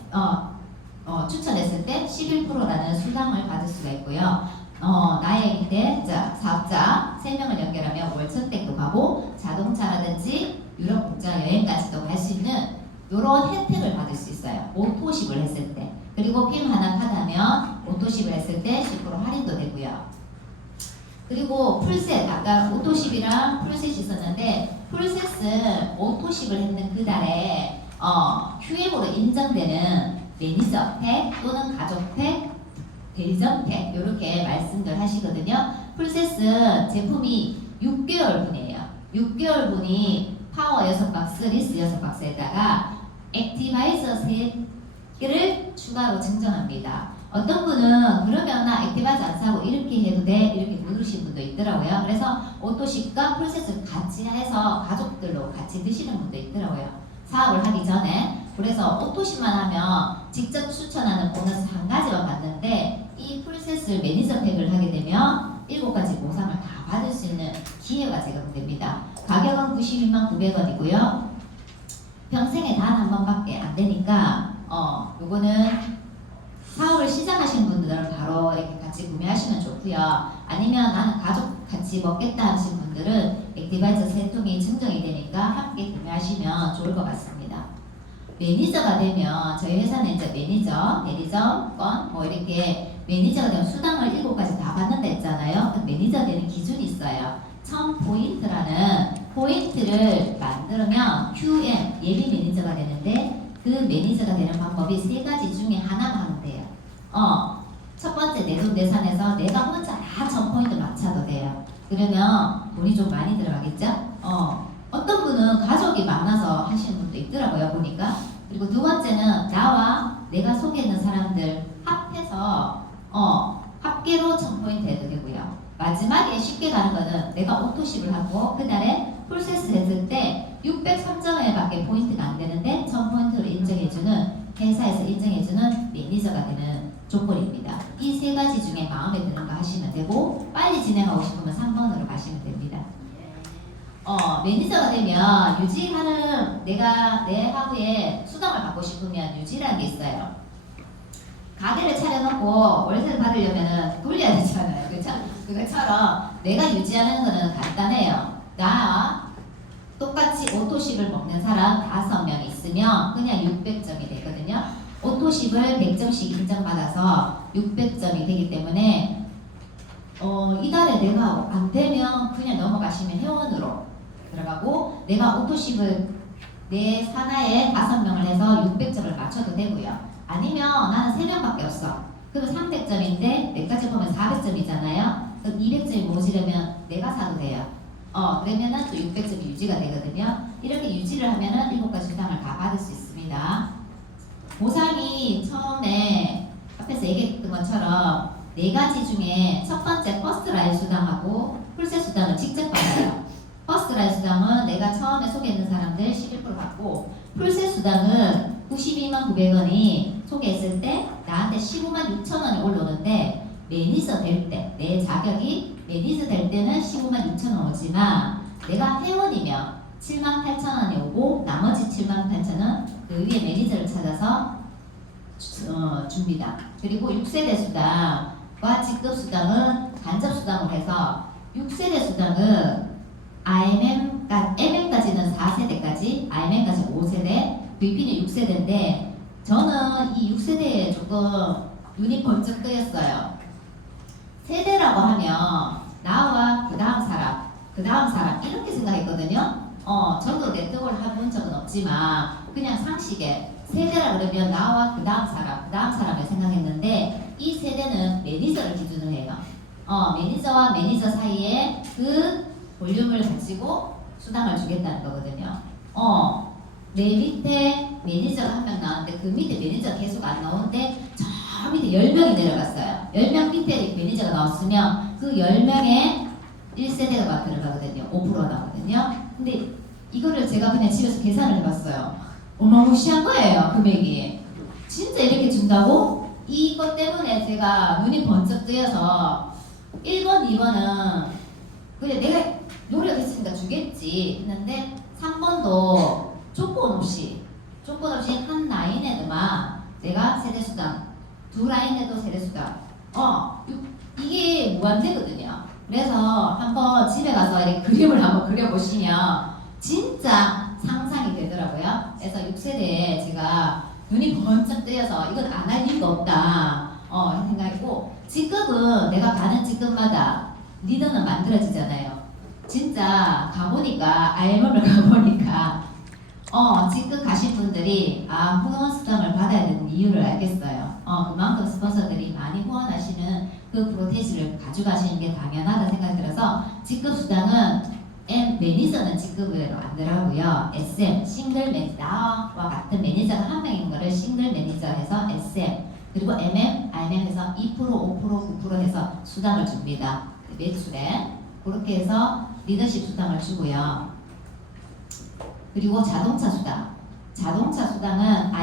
추천했을 때 11%라는 수당을 받을 수가 있고요. 나의 밑에 사업자 3명을 연결하면 월천택도 가고 자동차라든지 유럽 국자 여행까지도 갈 수 있는 이런 혜택을 받을 수 있어요. 오토십을 했을 때. 그리고 핌 하나 카드하면 오토십을 했을 때 10% 할인도 되고요. 그리고 풀셋, 아까 오토십이랑 풀셋이 있었는데 풀셋은 오토십을 했는 그 달에 QM으로 인정되는 매니저 팩 또는 가족 팩, 대리점 팩 이렇게 말씀들 하시거든요. 풀셋은 제품이 6개월분이에요. 6개월분이 파워 6박스, 리스 6박스에다가 액티바이저 3개를 추가로 증정합니다. 어떤 분은 그러면 나 액티바이저 안 사고 이렇게 해도 돼? 이렇게 누르신 분도 있더라고요. 그래서 오토십과 풀셋을 같이 해서 가족들로 같이 드시는 분도 있더라고요. 사업을 하기 전에. 그래서 오토십만 하면 직접 추천하는 보너스 한 가지만 받는데 이 풀셋을 매니저 팩을 하게 되면 7가지 보상을 다 받을 수 있는 기회가 제공됩니다. 가격은 929,900원이고요. 평생에 단 한 번밖에 안 되니까 요거는 사업을 시작하신 분들은 바로 이렇게 같이 구매하시면 좋고요. 아니면 나는 가족 같이 먹겠다 하신 분들은 액티바이저 3통이 증정이 되니까 함께 구매하시면 좋을 것 같습니다. 매니저가 되면 저희 회사는 이제 매니저, 대리점권 뭐 이렇게 매니저가 되면 수당을 7가지 다 받는다 했잖아요. 그 매니저 되는 기준이 있어요. 1000포인트라는 포인트를 만들면 QM 예비 매니저가 되는데 그 매니저가 되는 방법이 3가지 중에 하나만 하면 돼요. 첫 번째 내돈내산해서 내가 혼자 다 1000포인트 맞춰도 돼요. 그러면 돈이 좀 많이 들어가겠죠? 어떤 분은 가족이 많아서 하시는 분도 있더라고요, 보니까. 그리고 두 번째는 나와 내가 속에 있는 사람들 합해서 합계로 1000포인트 해도 되고요. 마지막에 쉽게 가는 거는 내가 오토십을 하고 그날에 풀셋을 했을 때 603점에 밖에 포인트가 안 되는데 1000포인트로 인정해주는 회사에서 인정해주는 매니저가 되는 조건입니다. 이 3가지 중에 마음에 드는 거 하시면 되고 빨리 진행하고 싶으면 3번으로 가시면 됩니다. 매니저가 되면 유지하는 내가 내 하루에 수당을 받고 싶으면 유지라는 게 있어요. 가게를 차려놓고 월세를 받으려면 돌려야 되잖아요. 그렇죠? 그것처럼 내가 유지하는 거는 간단해요. 나 똑같이 오토십을 먹는 사람 5명 있으면 그냥 600점이 되거든요. 오토십을 100점씩 인정받아서 600점이 되기 때문에 이달에 내가 안 되면 그냥 넘어가시면 회원으로 들어가고 내가 오토십을 내 산하에 5명을 해서 600점을 맞춰도 되고요. 아니면 나는 3명밖에 없어. 그럼 300점인데 내까지 보면 400점이잖아요. 그럼 200점이 모으시려면 내가 사도 돼요. 그러면은 또 600점이 유지가 되거든요. 이렇게 유지를 하면은 7가지 수당을 다 받을 수 있습니다. 보상이 처음에 앞에서 얘기했던 것처럼 4가지 중에 첫 번째 퍼스트라인 수당하고 풀셋 수당을 직접 받아요. 퍼스트라인 수당은 내가 처음에 소개했는 사람들 11% 받고 풀셋 수당은 929,900원이 소개했을 때 나한테 156,000원이 올라오는데 매니저 될 때 내 자격이 매니저 될 때는 156,000원 오지만 내가 회원이면 78,000원이 오고 나머지 78,000원 그 위에 매니저를 찾아서 줍니다. 그리고 6세대 수당과 직급 수당은 간접 수당으로 해서 6세대 수당은 MM까지는 4세대까지, IMM까지 5세대, VP는 6세대인데 저는 이 6세대에 조금 눈이 번쩍 뜨였어요. 세대라고 하면 나와 그 다음 사람 이렇게 생각했거든요. 저도 네트워크를 해본 적은 없지만 그냥 상식에 세대라 그러면 나와 그 다음 사람을 생각했는데 이 세대는 매니저를 기준으로 해요. 매니저와 매니저 사이에 그 볼륨을 가지고 수당을 주겠다는 거거든요. 내 밑에 매니저가 한 명 나오는데 그 밑에 매니저가 계속 안 나오는데 저 저 밑에 10명이 내려갔어요. 10명 밑에 매니저가 나왔으면 그 10명의 1세대가 들어가거든요. 5% 나오거든요. 근데 이거를 제가 그냥 집에서 계산을 해봤어요. 어마무시한 거예요, 금액이. 진짜 이렇게 준다고? 이것 때문에 제가 눈이 번쩍 뜨여서 1번, 2번은 그래 내가 노력했으니까 주겠지 했는데 3번도 조건 없이 한 라인에도만 내가 세대수당, 두 라인에도 세대수당 이게 무한대거든요. 그래서 한번 집에 가서 이렇게 그림을 한번 그려보시면 진짜 상상이 되더라고요. 그래서 6세대에 제가 눈이 번쩍 뜨여서 이건 안 할 이유가 없다 생각했고, 직급은 내가 가는 직급마다 리더는 만들어지잖아요. 진짜 가보니까 IMM을 가보니까 직급 가신 분들이 후원 수당을 받아야 되는 이유를 알겠어요. 그만큼 스폰서들이 많이 후원하시는 그 프로테이지를 가져가시는 게 당연하다 생각이 들어서 직급 수당은 매니저는 직급으로 안 들어가고요. SM, 싱글 매니저, 나와 같은 매니저가 한 명인 거를 싱글 매니저 해서 SM, 그리고 MM, IMM 해서 2%, 5%, 9% 해서 수당을 줍니다. 매출에. 그렇게 해서 리더십 수당을 주고요. 그리고 자동차 수당. 자동차 수당은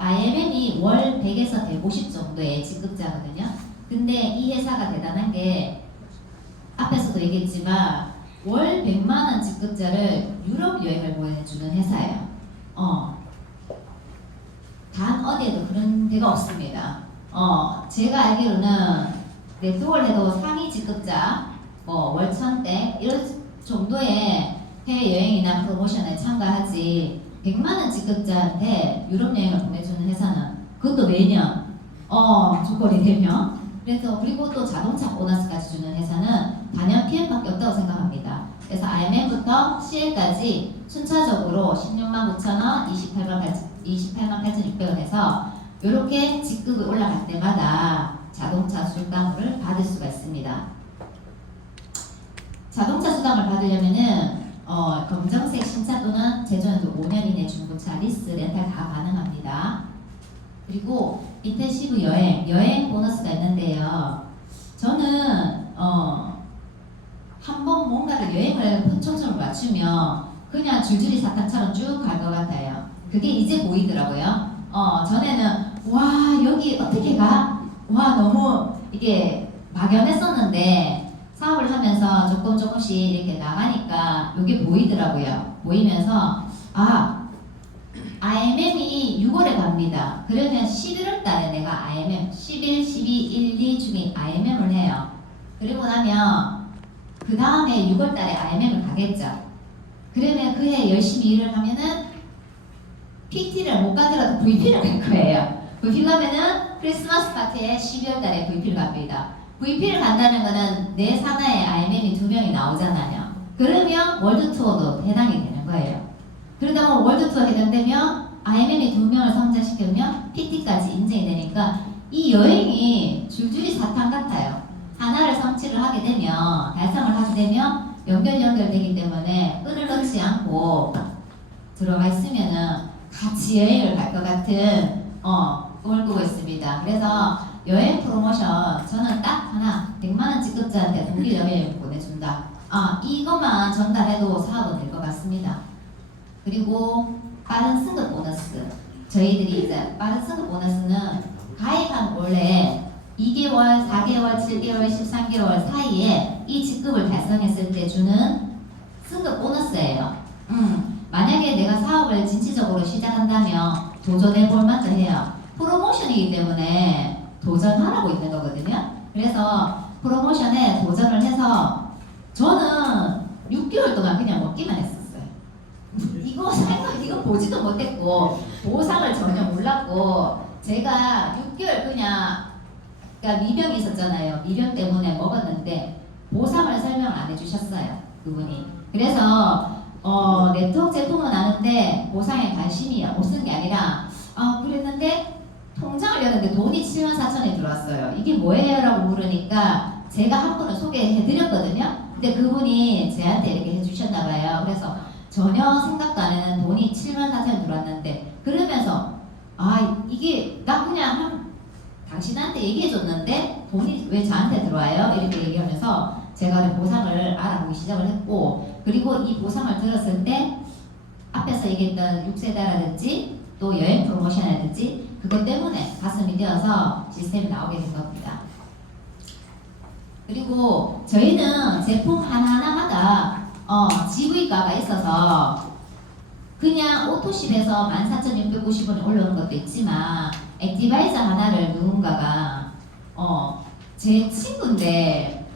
IMM이 월 100에서 150 정도의 직급자거든요. 근데 이 회사가 대단한 게 앞에서도 얘기했지만 월 100만원 직급자를 유럽 여행을 보내주는 회사예요. 단 어디에도 그런 데가 없습니다. 제가 알기로는 네트워크를 해도 상위 직급자 월 1000대 이런 정도의 해외여행이나 프로모션에 참가하지 100만원 직급자한테 유럽 여행을 보내주는 회사는 그것도 매년 조건이 되면, 그래서 그리고 또 자동차 보너스까지 주는 회사는 단연 PM밖에 없다고 생각합니다. 그래서 IMM부터 CL까지 순차적으로 16만 9천원, 28만 8,600원 해서 이렇게 직급이 올라갈 때마다 자동차 수당을 받을 수가 있습니다. 자동차 수당을 받으려면은 검정색 신차 또는 제조연도 5년 이내 중고차 리스 렌탈 다 가능합니다. 그리고 인텐시브 여행 보너스가 있는데요. 저는 한번 뭔가를 여행을 초점을 맞추면 그냥 줄줄이 사탕처럼 쭉 갈 것 같아요. 그게 이제 보이더라고요. 전에는 와 여기 어떻게 가? 와 너무 이게 막연했었는데 사업을 하면서 조금씩 이렇게 나가니까 이게 보이더라고요. 보이면서 IMM이 6월에 갑니다. 그러면 11월 달에 내가 IMM 11, 12, 1, 2 중에 IMM을 해요. 그리고 나면 그 다음에 6월 달에 IMM을 가겠죠. 그러면 그해 열심히 일을 하면은 PT를 못 가더라도 VP를 갈 거예요. VP 가면은 크리스마스 파티에 12월 달에 VP를 갑니다. VP를 간다는 거는 내 산하에 IMM이 2명이 나오잖아요. 그러면 월드 투어도 해당이 되는 거예요. 그러다 보면 월드 투어 해당되면 IMM이 2명을 성장시키면 PT까지 인정이 되니까 이 여행이 줄줄이 사탕 같아요. 하나를 성취를 하게 되면, 달성을 하게 되면 연결되기 때문에 끈을 놓지 않고 들어가 있으면은 같이 여행을 갈 것 같은 꿈을 꾸고 있습니다. 그래서 여행 프로모션 저는 딱 하나 100만원 직급자한테 독일 여행 보내준다. 이것만 전달해도 사업은 될 것 같습니다. 그리고 빠른 승급 보너스. 저희들이 이제 빠른 승급 보너스는 가입한 원래 2개월, 4개월, 7개월, 13개월 사이에 이 직급을 달성했을 때 주는 승급 보너스예요. 만약에 내가 사업을 진취적으로 시작한다면 도전해 볼 만도 해요. 프로모션이기 때문에 도전하라고 있는 거거든요. 그래서 프로모션에 도전을 해서 저는 6개월 동안 그냥 먹기만 했었어요. 이거 보지도 못했고 보상을 전혀 몰랐고, 제가 6개월 그러니까 미병이 있었잖아요. 미병 때문에 먹었는데 보상을 설명을 안 해주셨어요, 그분이. 그래서 네트워크 제품은 아는데 보상에 관심이 없은 게 아니라 그랬는데 통장을 열었는데 돈이 74,000원이 들어왔어요. 이게 뭐예요? 라고 물으니까 제가 한 분을 소개해드렸거든요. 근데 그분이 저한테 이렇게 해주셨나봐요. 그래서 전혀 생각도 안 했는 돈이 74,000원이 들어왔는데, 그러면서 아 이게 나 그냥 당신한테 얘기해줬는데 돈이 왜 저한테 들어와요? 이렇게 얘기하면서 제가 보상을 알아보기 시작을 했고, 그리고 이 보상을 들었을 때 앞에서 얘기했던 6세대라든지 또 여행 프로모션이라든지 그것 때문에 가슴이 뛰어서 시스템이 나오게 된 겁니다. 그리고 저희는 제품 하나하나마다 GV가가 있어서 그냥 오토십에서 14,690원에 올라오는 것도 있지만, 액티바이저 하나를 누군가가 제 친구인데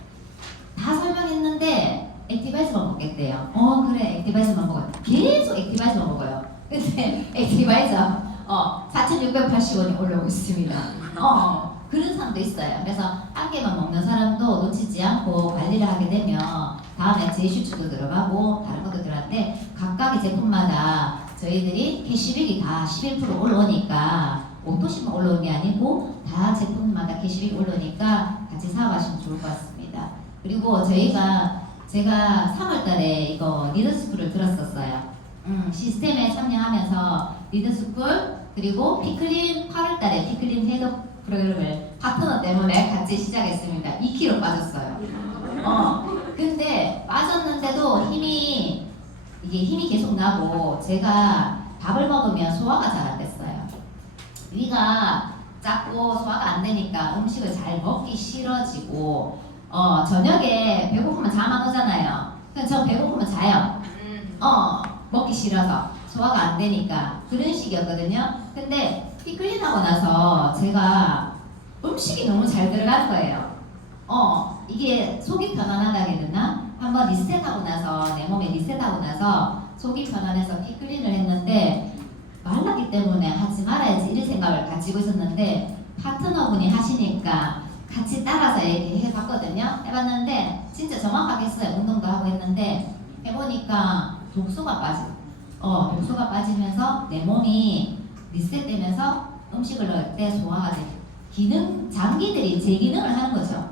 다 설명했는데 액티바이저만 먹겠대요. 그래 액티바이저만 먹어요. 계속 액티바이저만 먹어요. 근데 액티바이저 4,680원이 올라오고 있습니다. 그런 사람도 있어요. 그래서 한 개만 먹는 사람도 놓치지 않고 관리를 하게 되면 다음에 제휴추도 들어가고 다른 것도 들어가는데, 각각의 제품마다 저희들이 캐시백이 다 11% 올라오니까 오토십만 올라오는 게 아니고 다 제품마다 캐시백이 올라오니까 같이 사업하시면 좋을 것 같습니다. 그리고 제가 3월달에 이거 리더스쿨을 들었었어요. 시스템에 참여하면서 리더스쿨, 그리고 피클린 8월달에 피클린 헤드 프로그램을 파트너 때문에 같이 시작했습니다. 2kg 빠졌어요. 근데 빠졌는데도 힘이 계속 나고, 제가 밥을 먹으면 소화가 잘 안 됐어요. 위가 작고 소화가 안 되니까 음식을 잘 먹기 싫어지고, 저녁에 배고프면 잠 안 오잖아요. 그냥 저 배고프면 자요. 먹기 싫어서 소화가 안 되니까 그런 식이었거든요. 근데 피클린하고 나서 제가 음식이 너무 잘 들어간 거예요. 이게 속이 편안하다 해야 되나? 한번 리셋하고 나서, 내 몸에 리셋하고 나서 속이 편안해서 피클린을 했는데, 말랐기 때문에 하지 말아야지 이런 생각을 가지고 있었는데 파트너분이 하시니까 같이 따라서 얘기해봤거든요. 해봤는데 진짜 정확하게 했어요. 운동도 하고 했는데 해보니까 독소가 빠지면서 내 몸이 리셋되면서 음식을 넣을 때 소화가 돼. 장기들이 재기능을 하는 거죠.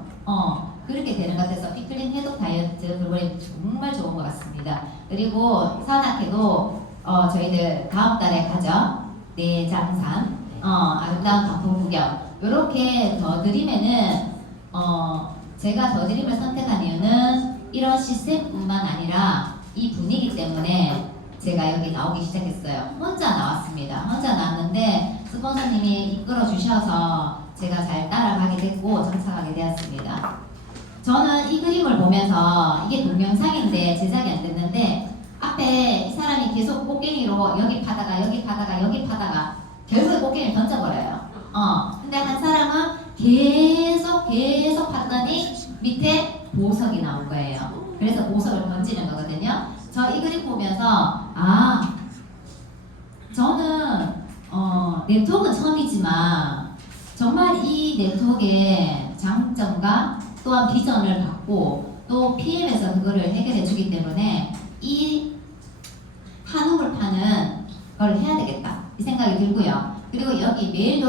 그렇게 되는 것 같아서 피클린 해독 다이어트 프로그램이 정말 좋은 것 같습니다. 그리고 산악회도 저희들 다음 달에 가죠. 내장산, 아름다운 단풍 구경. 이렇게 더 드림에는 제가 더 드림을 선택한 이유는 이런 시스템뿐만 아니라 이 분위기 때문에 제가 여기 나오기 시작했어요. 혼자 나왔습니다. 혼자 나왔는데 스폰서님이 이끌어 주셔서 제가 잘 따라가게 됐고 정착하게 되었습니다. 저는 이 그림을 보면서, 이게 동영상인데 제작이 안 됐는데, 앞에 이 사람이 계속 꽃갱이로 여기 파다가 결국에 꽃갱이를 던져버려요. 근데 한 사람은 계속 봤더니 밑에 보석이 나온 거예요. 그래서 보석을 던지는 거거든요. 저 이 그림 보면서 저는 네트워크는 처음이지만 정말 이 네트워크의 장점과 또한 비전을 갖고 또 PM에서 그거를 해결해 주기 때문에 이 한옥을 파는 걸 해야 되겠다 이 생각이 들고요. 그리고 여기 매일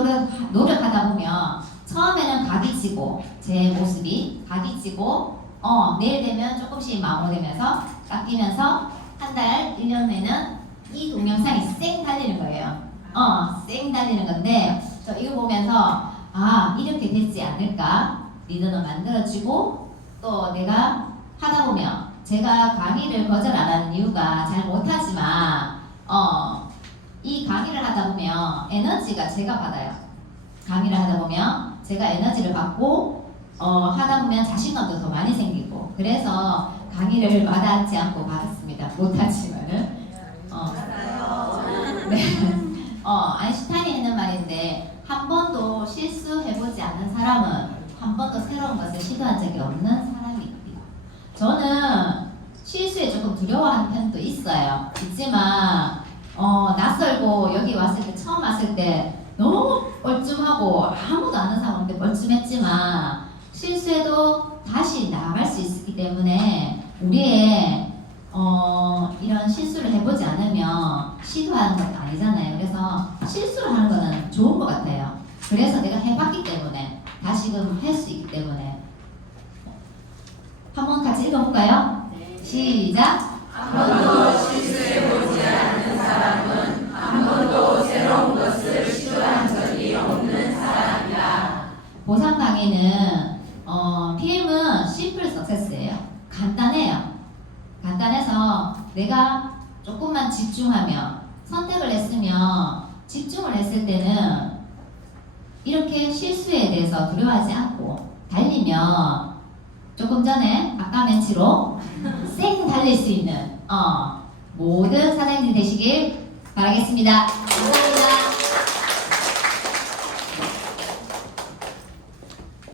노력하다 보면 처음에는 각이 지고, 제 모습이 각이 지고 내일 되면 조금씩 마모되면서 깎이면서 한 달, 1년에는 이 동영상이 쌩 달리는 거예요. 쌩 달리는 건데, 저 이거 보면서 이렇게 되지 않을까? 리더도 만들어지고, 또 내가 하다 보면 제가 강의를 거절 안 하는 이유가 잘 못하지만 이 강의를 하다 보면 에너지가 제가 받아요. 강의를 하다 보면 제가 에너지를 받고 하다 보면 자신감도 더 많이 생기고, 그래서 강의를 와닿지 않고 받았습니다. 못하지만은 네. 아인슈타인이 했는 말인데, 한 번도 실수해보지 않은 사람은 한 번도 새로운 것을 시도한 적이 없는 사람입니다. 저는 실수에 조금 두려워하는 편도 있지만 낯설고 여기 왔을 때, 처음 왔을 때 너무 뻘쭘하고 아무도 아는 사람인데 뻘쭘했지만 실수해도 다시 나아갈 수 있기 때문에 우리의 이런 실수를 해보지 않으면 시도하는 것도 아니잖아요. 그래서 실수를 하는 거는 좋은 것 같아요. 그래서 내가 해봤기 때문에 다시금 할 수 있기 때문에. 한번 같이 읽어볼까요? 시작! 한 번도 실수해보지 않는 사람은 한 번도 새로운 것을 시도 보상 강의는 PM은 심플 석세스예요. 간단해요. 간단해서 내가 조금만 집중하면 선택을 했으면 집중을 했을 때는 이렇게 실수에 대해서 두려워하지 않고 달리면 조금 전에 아까 멘트로 쌩 달릴 수 있는 모든 사장님 되시길 바라겠습니다. 감사합니다.